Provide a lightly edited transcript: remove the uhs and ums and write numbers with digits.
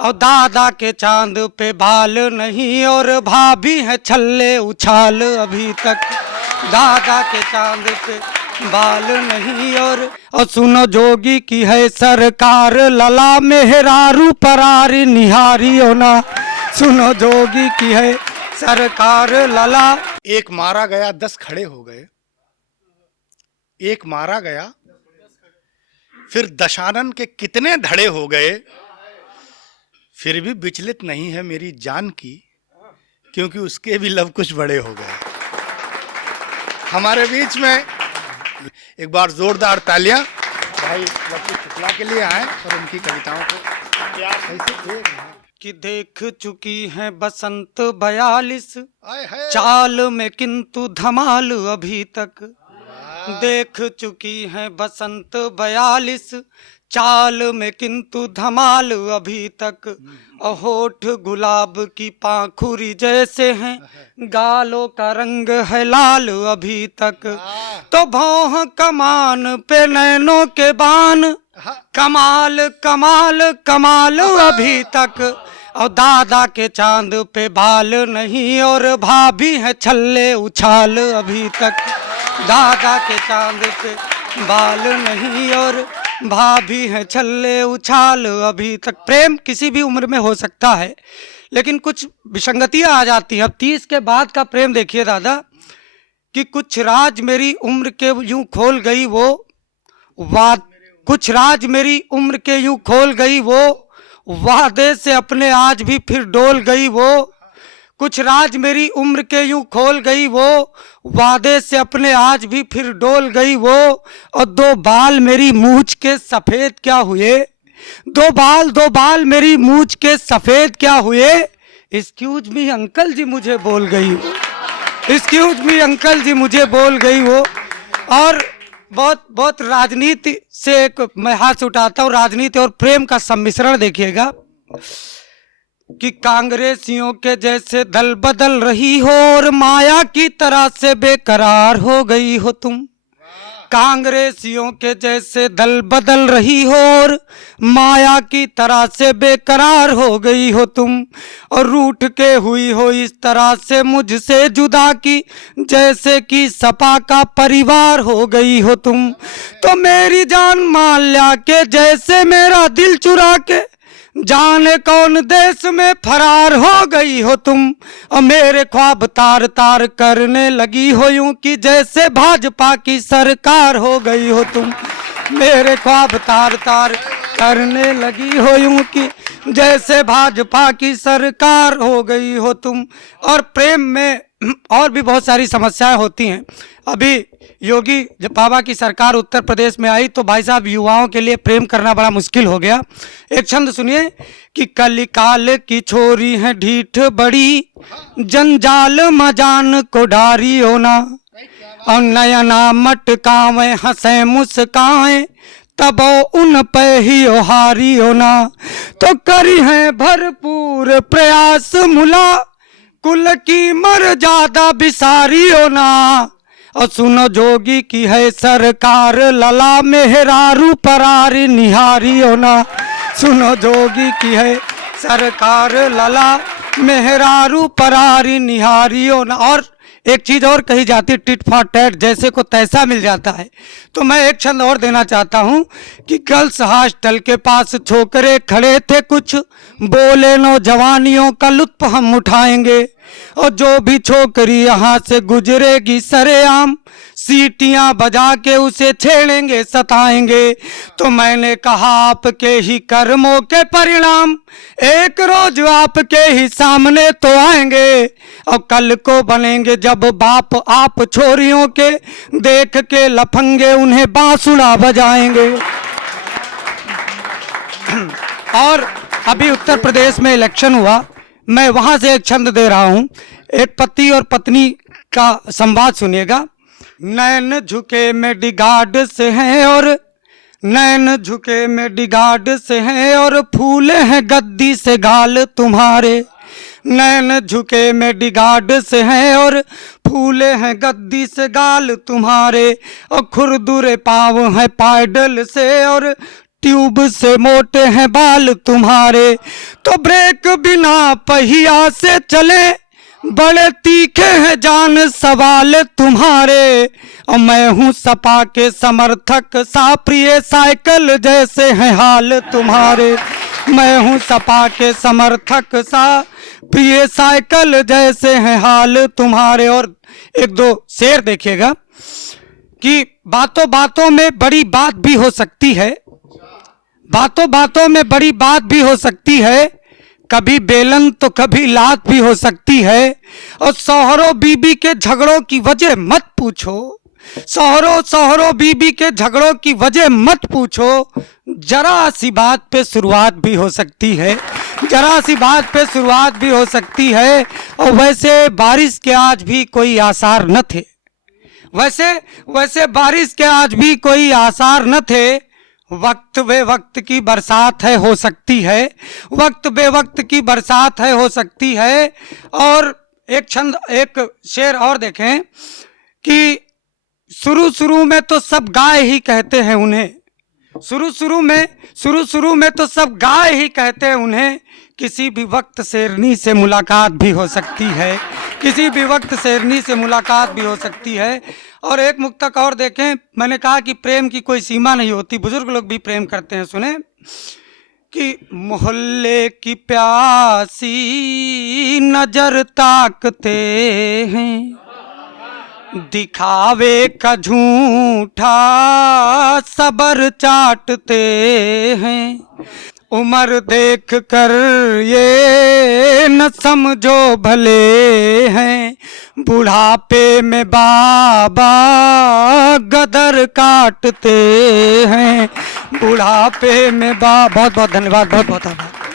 और दादा के चांद पे बाल नहीं और भाभी है छल्ले उछाल अभी तक। दादा के चांद पे बाल नहीं और सुनो जोगी की है सरकार, लला मेहरारू परारी निहारी होना। सुनो जोगी की है सरकार लला। एक मारा गया 10 खड़े हो गए, एक मारा गया फिर दशानन के कितने धड़े हो गए, फिर भी विचलित नहीं है मेरी जान की, क्योंकि उसके भी लव कुछ बड़े हो गए। हमारे बीच में एक बार जोरदार तालियां भाई लक्ष्मी शुक्ला के लिए आए और उनकी कविताओं को कि देख चुकी है बसंत 42 चाल में किंतु धमाल अभी तक। देख चुकी है बसंत 42 चाल में किंतु धमाल अभी तक। होठ गुलाब की पाखुरी जैसे हैं, गालों का रंग है लाल अभी तक। तो भौं कमान पे नैनों के बान, कमाल कमाल कमाल अभी तक। और दादा के चांद पे बाल नहीं और भाभी है छल्ले उछाल अभी तक। दादा के चांद पे बाल नहीं और भाभी है छल्ले उछाल अभी तक। प्रेम किसी भी उम्र में हो सकता है, लेकिन कुछ विसंगतियां आ जाती हैं। अब 30 के बाद का प्रेम देखिए दादा, कि कुछ राज मेरी उम्र के यूं खोल गई वो कुछ राज मेरी उम्र के यूं खोल गई वो, वादे से अपने आज भी फिर डोल गई वो। कुछ राज मेरी उम्र के यूं खोल गई वो, वादे से अपने आज भी फिर डोल गई वो। और 2 बाल मेरी मूंछ के सफेद क्या हुए, 2 बाल मेरी मूंछ के सफेद क्या हुए। एक्सक्यूज मी अंकल जी मुझे बोल गई वो, एक्सक्यूज मी अंकल जी मुझे बोल गई वो। और बहुत राजनीति से मैं हाथ उठाता हूँ, राजनीति और प्रेम का सम्मिश्रण देखिएगा कि कांग्रेसियों के जैसे दल बदल रही हो और माया की तरह से बेकरार हो गई हो तुम। कांग्रेसियों के जैसे दल बदल रही हो और माया की तरह से बेकरार हो गई हो तुम। और रूठ के हुई हो इस तरह से मुझसे जुदा की, जैसे कि सपा का परिवार हो गई हो तुम। तो मेरी जान माल्या के जैसे मेरा दिल चुरा के, जाने कौन देश में फरार हो गई हो तुम। और मेरे ख्वाब तार तार करने लगी हो यूं कि जैसे भाजपा की सरकार हो गई हो तुम। मेरे ख्वाब तार तार करने लगी हो यूं कि जैसे भाजपा की सरकार हो गई हो तुम। और प्रेम में और भी बहुत सारी समस्याएं होती हैं। अभी योगी जब बाबा की सरकार उत्तर प्रदेश में आई तो भाई साहब युवाओं के लिए प्रेम करना बड़ा मुश्किल हो गया। एक छंद सुनिए कि कलिकाल की छोरी है ढीठ बड़ी, जंजाल मजान को डारी होना। और नयना मटकावे हंसे मुस्काए, तब उन पे ही हारी होना। तो करी है भरपूर प्रयास मुला, कुल की मर्यादा बिसारी होना। और सुनो जोगी की है सरकार, लला मेहरारू परारी निहारी होना। सुनो जोगी की है सरकार, लला मेहरारू परारी निहारी होना। और एक चीज और कही जाती है, टिट फॉर टैट, जैसे को तैसा मिल जाता है। तो मैं एक छंद और देना चाहता हूँ कि गर्ल्स हॉस्टल के पास छोकरे खड़े थे कुछ, बोले नौजवानियों का लुत्फ हम उठाएंगे। और जो भी छोकरी यहाँ से गुजरेगी सरेआम, सीटियां बजा के उसे छेड़ेंगे सताएंगे। तो मैंने कहा आपके ही कर्मों के परिणाम एक रोज आपके ही सामने तो आएंगे। और कल को बनेंगे जब बाप आप छोरियों के, देख के लफंगे उन्हें बांसुड़ा बजाएंगे। और अभी उत्तर प्रदेश में इलेक्शन हुआ, मैं वहां से एक छंद दे रहा हूं। एक पति और पत्नी का संवाद सुनिएगा। नैन झुके मेडिगार्ड से हैं और नैन झुके मेडिगार्ड से हैं और फूले हैं गद्दी से गाल तुम्हारे। नैन झुके मेडिगार्ड से हैं और फूले हैं गद्दी से गाल तुम्हारे। और खुरदुरे पाँव हैं पायडल से और ट्यूब से मोटे हैं बाल तुम्हारे, तो ब्रेक बिना पहिया से चले, बड़े तीखे हैं जान सवाल तुम्हारे। और मैं हूँ सपा के समर्थक सा, प्रिय साइकिल जैसे हैं हाल तुम्हारे। मैं हूँ सपा के समर्थक सा, प्रिय साइकिल जैसे हैं हाल तुम्हारे। और एक दो शेर देखिएगा कि बातों बातों में बड़ी बात भी हो सकती है, बातों बातों में बड़ी बात भी हो सकती है, कभी बेलन तो कभी लात भी हो सकती है। और शौहरों बीबी के झगड़ों की वजह मत पूछो, शौहरों बीबी के झगड़ों की वजह मत पूछो, जरा सी बात पे शुरुआत भी हो सकती है, जरा सी बात पे शुरुआत भी हो सकती है। और वैसे बारिश के आज भी कोई आसार न थे, वैसे बारिश के आज भी कोई आसार न थे। वक्त बे वक्त की बरसात है हो सकती है, वक्त बे वक्त की बरसात है हो सकती है। और एक शेर और देखें कि शुरू में तो सब गाय ही कहते हैं उन्हें, शुरू में तो सब गाय ही कहते हैं उन्हें, किसी भी वक्त शेरनी से मुलाकात भी हो सकती है, किसी भी वक्त शेरनी से मुलाकात भी हो सकती है। और एक मुक्तक और देखें, मैंने कहा कि प्रेम की कोई सीमा नहीं होती, बुजुर्ग लोग भी प्रेम करते हैं। सुने कि मोहल्ले की प्यासी नजर ताकते हैं, दिखावे का झूठा सबर चाटते हैं। उम्र देख कर ये न समझो भले हैं, बुढ़ापे में बाबा गदर काटते हैं, बुढ़ापे में बहुत बहुत धन्यवाद, बहुत बहुत आभार।